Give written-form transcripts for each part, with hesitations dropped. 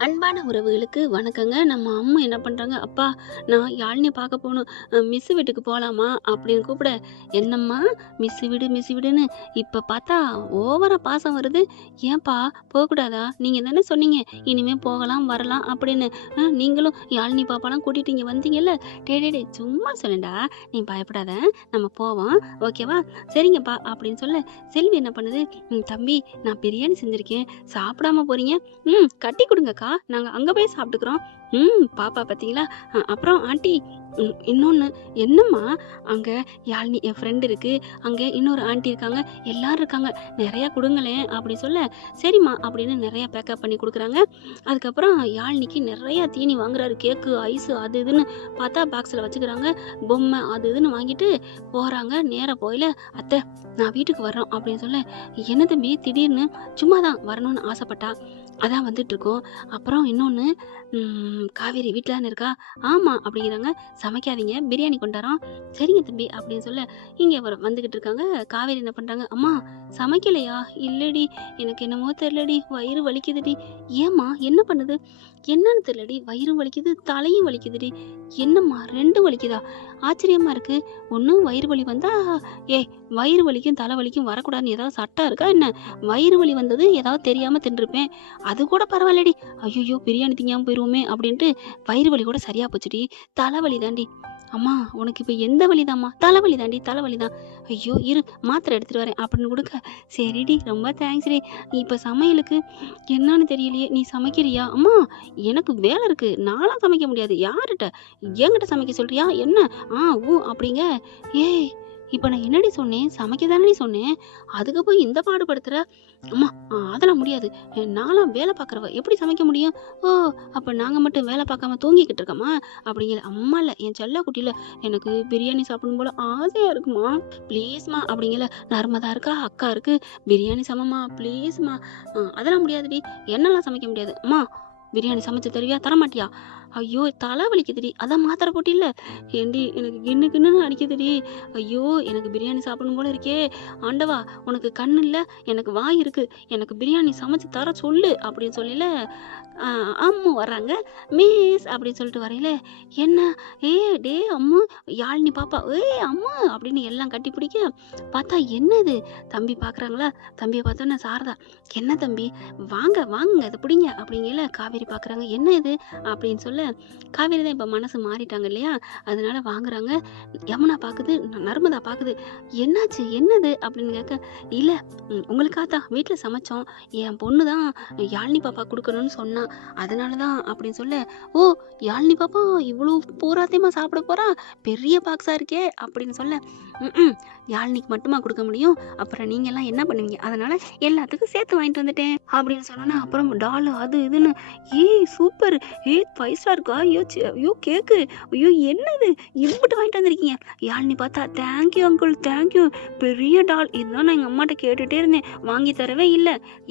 அன்பான உறவுகளுக்கு வணக்கங்க. நம்ம அம்மா என்ன பண்றாங்க, "அப்பா நான் யாழினிய பார்க்க போணும். மிஸ் வீட்டுக்கு போலாமா?" அப்படின்னு கூப்பிட, "என்னம்மா மிஸ் வீடு, மிஸ் வீடுன்னு இப்ப பார்த்தா ஓவரா பாசம் வருது. ஏன்பா போக்கூடாதா? நீங்க தானே சொன்னீங்க, இனிமே போகலாம், வரலாம் அப்படின்னு. நீங்களும் யாழினி பாப்பாலாம் கூட்டிட்டு இங்க வந்தீங்கல்ல. டேய் டேய் டேய் சும்மா சொன்னேன்டா. நீ பயப்படாத. நம்ம போவோம். ஓகேவா? சரிங்கப்பா" அப்படின்னு சொல்ல, செல்வி என்ன பண்ணுது, தம்பி நான் பிரியாணி செஞ்சிருக்கேன். சாப்பிடாம போறீங்க? கட்டி குடுங்கக்கா. நாங்க அங்க போய் சாப்பிட்டுக்கிறோம். பாப்பா பார்த்தீங்களா? அப்புறம் ஆன்ட்டி இன்னொன்னு, என்னம்மா அங்க யாழினி என் ஃப்ரெண்ட் இருக்கு. அங்க இன்னொரு ஆன்ட்டி இருக்காங்க. எல்லாரும் இருக்காங்க. நெறையா குடுங்களேன் அப்படி சொல்ல, சரிம்மா அப்படின்னு நெறையா பேக்கப் பண்ணி குடுக்குறாங்க. அதுக்கப்புறம் யாழினிக்கு நெறையா தீனி வாங்குறாரு. கேக்கு, ஐஸு அது இதுன்னு பார்த்தா பாக்ஸ்ல வச்சுக்கிறாங்க. பொம்மை அது இதுன்னு வாங்கிட்டு போறாங்க. நேரா போயில, "அத்தை நான் வீட்டுக்கு வர்றோம்" அப்படின்னு சொல்ல, "என்ன தம்பி திடீர்னு?" "சும்மா தான் வரணும்னு ஆசைப்பட்டா. அதான் வந்துட்டுருக்கோம்." அப்புறம் இன்னொன்னு, "காவேரி வீட்ல தானே இருக்கா?" "ஆமா" அப்படிங்கிறாங்க. "சமைக்காதீங்க, பிரியாணி கொண்டு வரோம்." "சரிங்க தம்பி" அப்படின்னு சொல்ல, இங்க வந்துகிட்டு இருக்காங்க. காவேரி என்ன பண்றாங்க, "அம்மா சமைக்கலையா?" "இல்லடி, எனக்கு என்னமோ தெரியலடி, வயிறு வலிக்குதுடி." "ஏம்மா என்ன பண்ணுது?" "என்னன்னு தெரியலடி, வயிறும் வலிக்குது, தலையும் வலிக்குதுடி." "என்னம்மா 2ம் வலிக்குதா? ஆச்சரியமா இருக்கு. ஒண்ணும் வயிறு வலி வந்தா ஏய் வயிறு வலிக்கும், தலை வலிக்கும் வரக்கூடாதுன்னு ஏதாவது சட்டம் இருக்கா என்ன? வயிறு வலி வந்தது ஏதாவது தெரியாம தின்றுருப்பேன். அது கூட பரவாயில்லடி. ஐய்யய்யோ! பிரியாணி திங்காம போயிருவோமே அப்படின்ட்டு வயிறு வலி கூட சரியா போச்சுடி. தலைவலி தான்டி." "அம்மா உனக்கு இப்ப எந்த வலிதாம்மா?" "தலைவலி தான்டி, தலைவலி தான்." "ஐயோ! இரு மாத்திரை எடுத்துட்டு வரேன்" அப்படின்னு குடுக்க, "சரிடி ரொம்ப தேங்க்ஸ்டி. இப்ப சமையலுக்கு என்னான்னு தெரியலையே. நீ சமைக்கிறியா?" "அம்மா எனக்கு வேலை இருக்கு. நான்லாம் சமைக்க முடியாது." "யார்ட்ட? என்கிட்ட சமைக்க சொல்றியா? என்ன?" அப்படிங்க. "ஏய் இப்ப நான் என்னடி சொன்னேன்? சமைக்க தானடி சொன்னேன். அதுக்கு போய் இந்த பாடுபடுத்துற?" "அம்மா அதெல்லாம் முடியாது. நான்லாம் வேலை பார்க்குறவ. எப்படி சமைக்க முடியும்?" "ஓ! அப்ப நாங்க மட்டும் வேலை பார்க்காம தூங்கிக்கிட்டு இருக்கோமா?" அப்படிங்கிற. "அம்மால்ல என் செல்லக்குட்டில எனக்கு பிரியாணி சாப்பிடணும் போல ஆசையா இருக்குமா. ப்ளீஸ்மா" அப்படிங்கல. "நர்மதா இருக்கா, அக்கா இருக்கு. பிரியாணி சமம்மா ப்ளீஸ்மா." "அதெல்லாம் முடியாதுடி. என்னாலாம் சமைக்க முடியாது." "அம்மா பிரியாணி சமைச்சு தருவியா? தரமாட்டியா?" "ஐயோ! தலை வலிக்குதுடி. அதான் மாத்திரை போட்டில்ல." "ஏன்டி எனக்கு கின்னு கின்னுன்னு அடிக்குதுடி. ஐயோ! எனக்கு பிரியாணி சாப்பிடணும் போல இருக்கே. ஆண்டவா உனக்கு கண்ணு இல்ல, எனக்கு வாய் இருக்கு. எனக்கு பிரியாணி சமைச்சு தர சொல்லு" அப்படின்னு சொல்லையில, அ அம்மு வர்றாங்க. "மிஸ்" அப்படின்னு சொல்லிட்டு வரையில, "என்ன? டேய் அம்மு, யாழினி பாப்பா, ஏய் அம்மு" அப்படின்னு எல்லாம் கட்டி பிடிக்க, பார்த்தா என்னது? தம்பி பார்க்குறாங்களா? தம்பிய பார்த்தோன்னே சாரதா, "என்ன தம்பி? வாங்க வாங்குங்க இத பிடிங்க" அப்படிங்கையில காவேரி பார்க்குறாங்க. "என்ன இது?" அப்படின்னு சொல்ல, காவேரி தான் இப்ப மனசு மாறிட்டாங்க இல்லையா? அதனால வாங்குறாங்க. யமுனா பாக்குது, நர்மதா பாக்குது. "என்னாச்சு? என்னது?" அப்படின்னு கேட்க, "இல்ல உங்களுக்கா தான் வீட்ல சமைச்சோம். என் பொண்ணு தான் யாழினி பாப்பா குடுக்கணும்னு சொன்னா. அதனால தான்" அப்படின்னு சொல்ல, "ஓ! யாழினி பாப்பா இவ்ளோ பூராத்தையுமா சாப்பிட போறா? பெரிய பாக்ஸா இருக்கே!" அப்படின்னு சொல்ல, "ம்ஹ்ம். யாழினிக்கு மட்டுமா குடுக்க முடியும்? அப்புறம் நீங்கலாம் என்ன பண்ணுவீங்க? அதனால எல்லாத்துக்கும் சேர்த்து வாங்கிட்டு வந்துட்டேன்" அப்படின்னு சொன்னோனே, அப்புறம் டாலு அது இதுன்னு, "ஏய் சூப்பர்! 5 ஸ்டார்க்கா? ஐயோ கேக்கு! ஐயோ என்னது? இம்புட்டு வாங்கிட்டு வந்திருக்கீங்க." யாழினி பார்த்தா, "thank you uncle, thank you. பெரிய டால். இதுதான் நான் எங்க அம்மாட்ட கேட்டுட்டே இருந்தேன். வாங்கி தரவே இல்ல."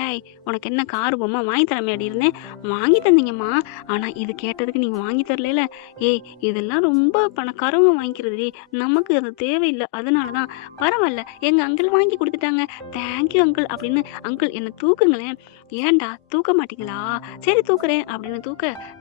"ஏய் உனக்கு என்ன காரு பொம்மை வாங்கி தராமயாடி இருந்தேன்?" "வாங்கி தந்தீங்கம்மா. ஆனா இது கேட்டதுக்கு நீங்க வாங்கி தரலைல." "ஏய் இதெல்லாம் ரொம்ப பணக்காரவங்க வாங்கிக்கிறதுடி. நமக்கு அது தேவையில்ல. அதனால தான்." "பரவால்ல. எங்க அங்கிள் வாங்கி குடுத்துட்டாங்க. தேங்க் யூ அங்கிள்" அப்படின்னு. "அங்கிள் என்ன தூக்குங்களேன்." "ஏன்டா தூக்க மாட்டீங்களா? சரி தூக்குறேன்" அப்படின்னு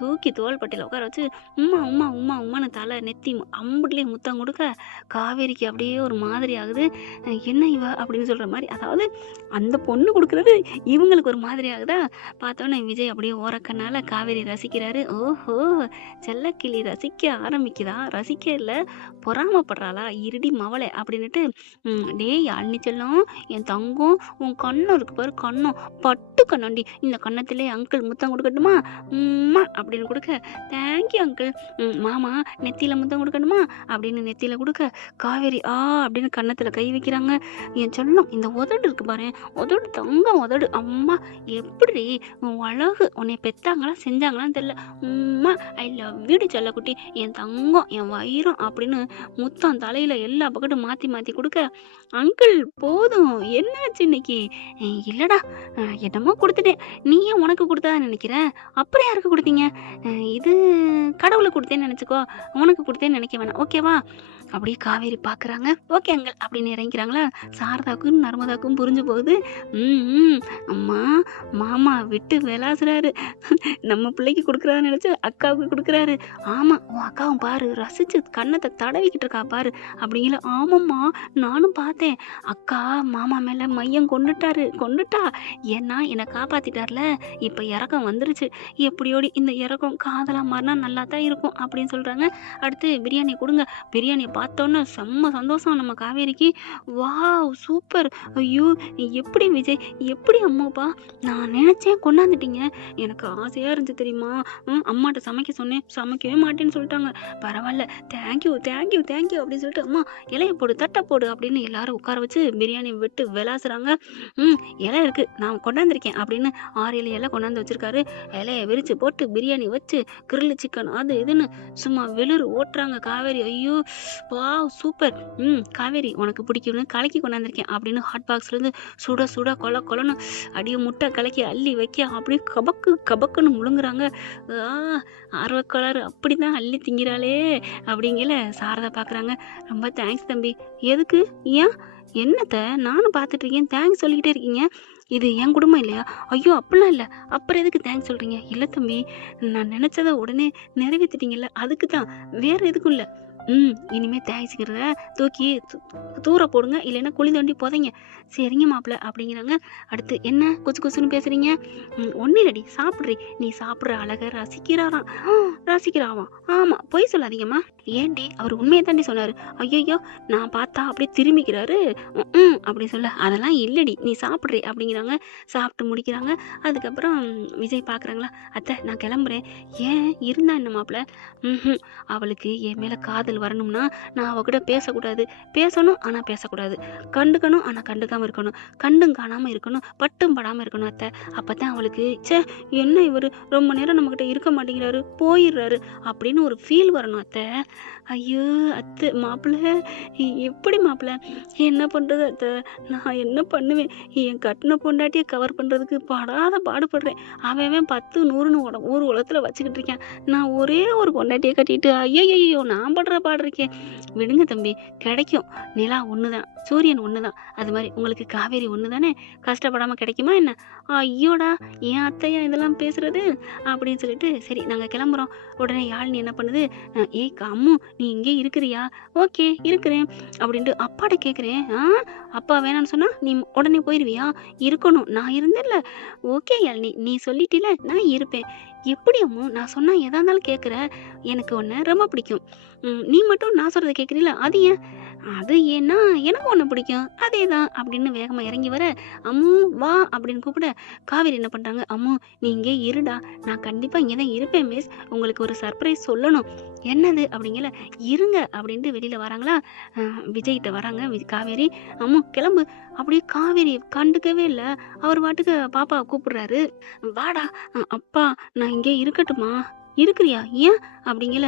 தூக்கி தோள்பட்டையில உட்கார வச்சு உம்மா உம்மா உம்மா உம்மான்னு தலை நெத்தி அம்புட்லயும் முத்தம் கொடுக்க, காவேரிக்கு அப்படியே ஒரு மாதிரி ஆகுது. என்ன இவ அப்படின்னு சொல்ற மாதிரி, அதாவது அந்த பொண்ணு கொடுக்குறது இவங்களுக்கு ஒரு மாதிரி ஆகுதா. பார்த்தோன்னே விஜய் அப்படியே ஓரக்கண்ணால காவேரி ரசிக்கிறாரு. ஓஹோ! செல்லக்கிளி ரசிக்க ஆரம்பிக்குதா, ரசிக்க இல்ல பொறாமப்படுறாளா, இருடி மவளே அப்படின்னுட்டு, டேய் யாழினி செல்லம், என் தங்கம், உன் கண்ணம் இருக்கு பாரு, கன்னம் பட்டு கண்ணம்டி, இந்த கன்னத்திலே அங்கிள் முத்தம் கொடுக்கட்டுமா, உம்மா அப்படின்னு கொடுக்க, தேங்க்யூ அங்கிள். மாமா நெத்தியில முத்தம் கொடுக்கணுமா அப்படின்னு நெத்தியில கொடுக்க, காவேரி அப்படின்னு கன்னத்துல கை வைக்கிறாங்க. என் செல்லம், இந்த உதடு இருக்கு பாரு, உதடு தங்கம் உதடு, அம்மா எப்படி உன் அழகு, உன்னை பெத்தாங்களா செஞ்சாங்களான்னு தெரியல, உம்மா ஐ லவ் யூ டி செல்லக்குட்டி, என் தங்கம் என் வயிறம் அப்படின்னு முத்தம் தலையில எல்லா பக்கட்டும் மாத்தி மாத்தி கொடுக்க, அங்கிள் போதும் என்னாச்சு இன்னைக்கு? இல்லடா என்னமோ கொடுத்துட்டேன். நீ ஏன் உனக்கு கொடுத்ததா நினைக்கிற? அப்புறம் யாருக்கு கொடுத்தீங்க? இது கடவுளுக்கு கொடுத்தேன்னு நினச்சிக்கோ, உனக்கு கொடுத்தேன்னு நினைக்க வேணாம், ஓகேவா? அப்படியே காவேரி பார்க்குறாங்க. ஓகே அங்கிள் அப்படின்னு இறங்கிக்கிறாங்களா. சாரதாக்கும் நர்மதாக்கும் புரிஞ்சு போகுது. ம் அம்மா மாமா விட்டு விளாசுறாரு, நம்ம பிள்ளைக்கு கொடுக்குறாருன்னு நினச்சி அக்காவுக்கு கொடுக்குறாரு. ஆமாம் உன் அக்காவும் பாரு ரசிச்சு கன்னத்தை தடவிக்கிட்டு இருக்கா பாரு அப்படிங்கிற. ஆமாம்மா நானும் பார்த்தேன், அக்கா மாமா மேலே மையம் கொண்டுட்டா. ஏன்னா என்னை காப்பாற்றிட்டார்ல, இப்போ இறக்கம் வந்துருச்சு. எப்படியோடி இந்த இறக்கம் காதலாக மாறினா நல்லா தான் இருக்கும் அப்படின்னு சொல்கிறாங்க. அடுத்து பிரியாணி கொடுங்க. பிரியாணியை பார்த்தோன்னே செம்ம சந்தோஷம் நம்ம காவேரிக்கு. வாவ் சூப்பர், ஐயோ எப்படி விஜய், எப்படி அம்மாப்பா, நான் நினச்சேன் கொண்டாந்துட்டீங்க, எனக்கு ஆசையாக இருந்துச்சு தெரியுமா. அம்மாட்ட சமைக்க சொன்னேன், சமைக்கவே மாட்டேன்னு சொல்லிட்டாங்க. பரவாயில்ல, தேங்க்யூ தேங்க்யூ தேங்க்யூ அப்படின்னு சொல்லிட்டு அம்மா இலையை போடு தட்டை போடு அப்படின்னு எல்லாரும் உட்கார வச்சு பிரியாணி விட்டு விளாசுறாங்க. இலை இருக்குது நான் கொண்டாந்துருக்கேன் அப்படின்னு 6-7 இலை கொண்டாந்து வச்சுருக்காரு. இலையை விரித்து போட்டு பிரியாணி வச்சு கிரில் சிக்கன் அது இதுன்னு சும்மா வெளிர் ஓட்டுறாங்க காவேரி. ஐயோ வாவ் சூப்பர், காவேரி உனக்கு பிடிக்கும்னு கலக்கி கொண்டாந்துருக்கேன் அப்படின்னு ஹாட் பாக்ஸ்லேருந்து சுட சுட கொலன்னு அடியை முட்டை கலக்கி அள்ளி வைக்க அப்படியே கபக்குன்னு முழுங்குறாங்க. ஆர்வக்கோளாறு அப்படி தான் அள்ளி திங்கிறாளே அப்படிங்கல சாரதா பார்க்குறாங்க. ரொம்ப தேங்க்ஸ் தம்பி. எதுக்கு, ஏன், என்னத்த நானும் பார்த்துட்டு இருக்கேன் தேங்க்ஸ் சொல்லிக்கிட்டே இருக்கீங்க, இது என் குடும்பம் இல்லையா? ஐயோ அப்படிலாம் இல்லை, அப்புறம் எதுக்கு தேங்க்ஸ் சொல்கிறீங்க? இல்லை தம்பி, நான் நினச்சதை உடனே நிறைவேற்றிட்டீங்கல்ல, அதுக்கு தான், வேறு எதுக்கும் இல்லை. இனிமேல் தேங்க்ஸுங்கிறத தூக்கி தூர போடுங்க, இல்லைன்னா குழி தோண்டி போதைங்க. சரிங்க மாப்பிள்ள அப்படிங்கிறாங்க. அடுத்து என்ன கொசுன்னு பேசுறீங்க? ஒன்றும் இல்லடி, சாப்பிட்றி, நீ சாப்பிட்ற அழகை ரசிக்கிறாவாம். ஆமாம் பொய் சொல்லாதீங்கம்மா. ஏன்டி அவர் உண்மையை தாண்டி சொன்னார். ஐயோ நான் பார்த்தா அப்படியே திரும்பிக்கிறாரு அப்படி சொல்ல. அதெல்லாம் இல்லடி, நீ சாப்பிட்றி அப்படிங்கிறாங்க. சாப்பிட்டு முடிக்கிறாங்க. அதுக்கப்புறம் விஜய் பார்க்குறாங்களா. அத்தை நான் கிளம்புறேன். ஏன் இருந்தா என்ன மாப்பிள்ள? அவளுக்கு என் மேலே காதல் வரணும்னா நான் அவகிட்ட பேசக்கூடாது, பேசணும் ஆனால் பேசக்கூடாது, கண்டுக்கணும் ஆனால் கண்டுக்காமல் இருக்கணும், கண்டும் காணாமல் இருக்கணும், பட்டும் படாமல் இருக்கணும் அத்தை. அப்போ தான் அவளுக்கு என்ன இவர் ரொம்ப நேரம் நம்மக்கிட்ட இருக்க மாட்டேங்கிறாரு, போயிடுறாரு அப்படின்னு ஒரு ஃபீல் வரணும் அத்தை. ஐயோ அத்தை மாப்பிள்ள எப்படி மாப்பிள்ள, என்ன பண்ணுறது அத்தை, நான் என்ன பண்ணுவேன், என் கட்டின பொண்டாட்டியை கவர் பண்ணுறதுக்கு படாத பாடுபடுறேன். அவன் 10 100ன்னு ஊர் உலகத்தில் வச்சுக்கிட்டு இருக்கேன். நான் ஒரே ஒரு பொண்டாட்டியை கட்டிட்டு ஐயோ நான் படுற பாடுறேன். விடுங்க தம்பி, கிடைக்கும். நிலா ஒன்று தான், சூரியன் ஒன்று தான், அது மாதிரி உங்களுக்கு காவேரி ஒன்று தானே, கஷ்டப்படாமல் கிடைக்குமா என்ன? ஐயோடா என் அத்தையா இதெல்லாம் பேசுறது அப்படின்னு சொல்லிட்டு சரி நாங்கள் கிளம்புறோம். உடனே யாழினி என்ன பண்ணுது, ஏய் அம்மு நீ இங்கே இருக்கிறியா? ஓகே இருக்கிறேன் அப்படின்ட்டு அப்பாட்ட கேட்குறேன். அப்பா வேணான்னு சொன்னால் நீ உடனே போயிடுவியா? இருக்கணும், நான் இருந்தேன்ல. ஓகே யாழினி நீ சொல்லிட்டில, நான் இருப்பேன். எப்படி அம்மு நான் சொன்னால் எதா இருந்தாலும் கேட்குற, எனக்கு ஒன்று ரொம்ப பிடிக்கும், நீ மட்டும் நான் சொல்கிறத கேட்குறீல, அது ஏன்? அது ஏன்னா எனக்கு ஒன்று பிடிக்கும் அதே தான் அப்படின்னு வேகமாக இறங்கி வர, அம்மு வா அப்படின்னு கூப்பிட காவேரி என்ன பண்ணுறாங்க, அம்மு நீ இங்கே இருடா, நான் கண்டிப்பாக இங்கே தான் இருப்பேன் மிஸ், உங்களுக்கு ஒரு சர்ப்ரைஸ் சொல்லணும். என்னது அப்படிங்கல, இருங்க அப்படின்ட்டு வெளியில் வராங்களா. விஜய்கிட்ட வராங்க காவேரி. அம்மு கிளம்பு. அப்படியே காவேரி கண்டுக்கவே இல்லை, அவர் பாட்டுக்கு பாப்பா கூப்பிடுறாரு. வாடா. அப்பா நான் இங்கே இருக்கட்டுமா? இருக்கிறியா? ஏன் அப்படிங்கல.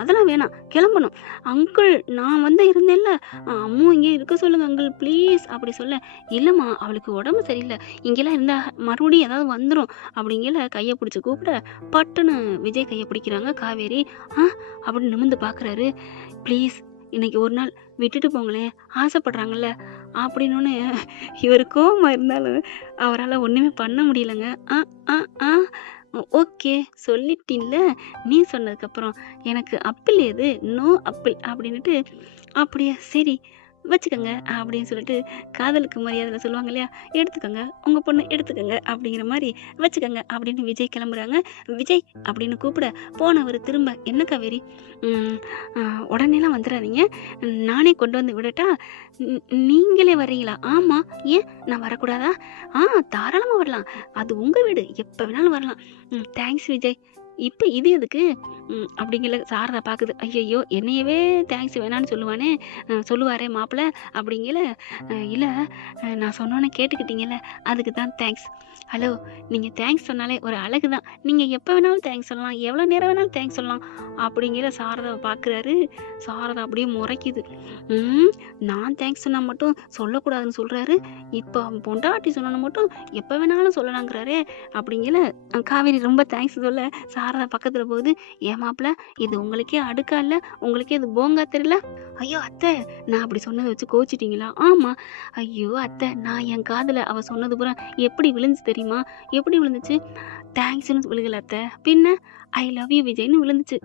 அதெல்லாம் வேணாம், கிளம்பணும். அங்கிள் நான் இருந்தேன்ல, அம்மு இங்கே இருக்க சொல்லுங்க அங்கிள் ப்ளீஸ் அப்படி சொல்ல. இல்லைம்மா அவளுக்கு உடம்பு சரியில்லை, இங்கெல்லாம் இருந்தால் மறுபடியும் ஏதாவது வந்துடும் அப்படிங்கல. கையை பிடிச்சி கூப்பிட பட்டுன்னு விஜய் கையை பிடிக்கிறாங்க காவேரி. அப்படின்னு நிமிந்து பார்க்குறாரு. ப்ளீஸ் இன்னைக்கு ஒரு நாள் விட்டுட்டு போங்களேன், ஆசைப்படுறாங்கல்ல அப்படின்னு. இவர் கோவமாக இருந்தாலும் அவரால் ஒன்றுமே பண்ண முடியலங்க. ஓகே சொல்லிட்டின்ல, நீ சொன்னதுக்கப்புறம் எனக்கு அப்பிள் எது, நோ அப்பிள் அப்படின்னுட்டு அப்படியே சரி வச்சுக்கோங்க அப்படின்னு சொல்லிட்டு காதலுக்கு மரியாதையில் சொல்லுவாங்க இல்லையா, எடுத்துக்கோங்க உங்கள் பொண்ணு எடுத்துக்கோங்க அப்படிங்கிற மாதிரி வச்சுக்கோங்க அப்படின்னு விஜய் கிளம்புறாங்க. விஜய் அப்படின்னு கூப்பிட போனவர் திரும்ப, என்ன காவேரி உடனேலாம் வந்துடாதீங்க, நானே கொண்டு வந்து விடட்டா? நீங்களே வர்றீங்களா? ஆமாம், ஏன் நான் வரக்கூடாதா? தாராளமாக வரலாம், அது உங்கள் வீடு, எப்போ வேணாலும் வரலாம். தேங்க்ஸ் விஜய். இப்போ இது எதுக்கு அப்படிங்கிற சாரதா பார்க்குது. ஐயையோ என்னையவே தேங்க்ஸ் வேணான்னு சொல்லுவாரே மாப்பிள்ள அப்படிங்கிற. இல்லை நான் சொன்னோன்னே கேட்டுக்கிட்டீங்கல்ல, அதுக்கு தான் தேங்க்ஸ். ஹலோ நீங்கள் தேங்க்ஸ் சொன்னாலே ஒரு அழகு தான், நீங்கள் எப்போ வேணாலும் தேங்க்ஸ் சொல்லலாம், எவ்வளோ நேரம் வேணாலும் தேங்க்ஸ் சொல்லலாம் அப்படிங்கிற சாரதாவை பார்க்குறாரு. சாரதா அப்படியே முறைக்குது. நான் தேங்க்ஸ் சொன்னால் மட்டும் சொல்லக்கூடாதுன்னு சொல்கிறாரு, இப்போ பொண்டாட்டி சொன்னா மட்டும் எப்போ வேணாலும் சொல்லலாங்கிறாரே அப்படிங்கிற. காவேரி ரொம்ப தேங்க்ஸ் சொல்ல சாரதா சாரதா பக்கத்துல போகுது. ஏன் மாப்பிள இது உங்களுக்கே அடுக்கா இல்ல? உங்களுக்கே இது போங்கா தெரியல? ஐயோ அத்தை, நான் அப்படி சொன்னதை வச்சு கோச்சிட்டீங்களா? ஆமா. ஐயோ அத்தை, நான் என் காதுல அவ சொன்னது பூரா எப்படி விழுந்துச்சு தெரியுமா? எப்படி விழுந்துச்சு? தேங்க்ஸ்ன்னு விழுகல அத்தை. பின்ன ஐ லவ் யூ விஜய்ன்னு விழுந்துச்சு.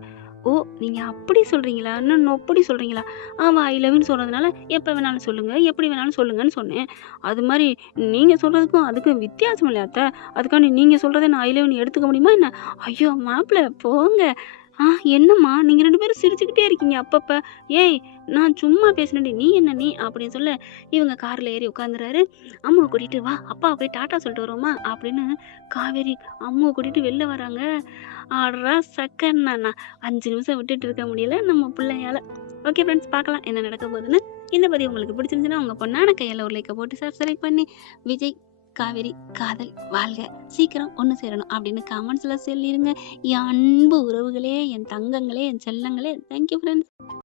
ஓ! நீங்க அப்படி சொல்றீங்களா? இன்னும் அப்படி சொல்றீங்களா? ஆமா, ஐ லவ் யூன்னு சொல்றதுனால எப்ப வேணாலும் சொல்லுங்க, எப்படி வேணாலும் சொல்லுங்கன்னு சொன்னேன். அது மாரி நீங்க சொல்றதுக்கும் அதுக்கும் வித்தியாசம் இல்லையா அத்த? அதுக்காண்டி நீங்க சொல்றத நான் ஐ லவ்ன்னு எடுத்துக்க முடியுமா என்ன? ஐயோ! மாப்பிள போங்க. ஆ என்னம்மா நீங்க 2 பேரும் சிரிச்சுக்கிட்டே இருக்கீங்க அப்பப்ப. ஏய் நான் சும்மா பேசினேன்டி. நீ என்ன நீ? அப்படின்னு சொல்ல இவங்க கார்ல ஏறி உட்காந்துறாரு. அம்முவ கூட்டிட்டு வா, அப்பாவ போய் டாட்டா சொல்லிட்டு வருவோமா? அப்படின்னு காவேரி அம்முவ கூட்டிட்டு வெளில வராங்க. ஆட்றா சக்கன்னா 5 நிமிஷம் விட்டுட்டு இருக்க முடியல நம்ம பிள்ளையால. ஓகே ஃப்ரெண்ட்ஸ், பார்க்கலாம் என்ன நடக்க போகுதுன்னு. இந்த பதிவு உங்களுக்கு பிடிச்சிருந்துச்சுன்னா உங்க பொண்ணான கையால ஒரு லைக்கை போட்டு சப்ஸ்கிரைப் பண்ணி விஜய் காவேரி காதல் வாழ்க, சீக்கிரம் ஒன்று சேரணும் அப்படின்னு கமெண்ட்ஸ்ல சொல்லிருங்க. என் அன்பு உறவுகளே, என் தங்கங்களே, என் செல்லங்களே. Thank you friends.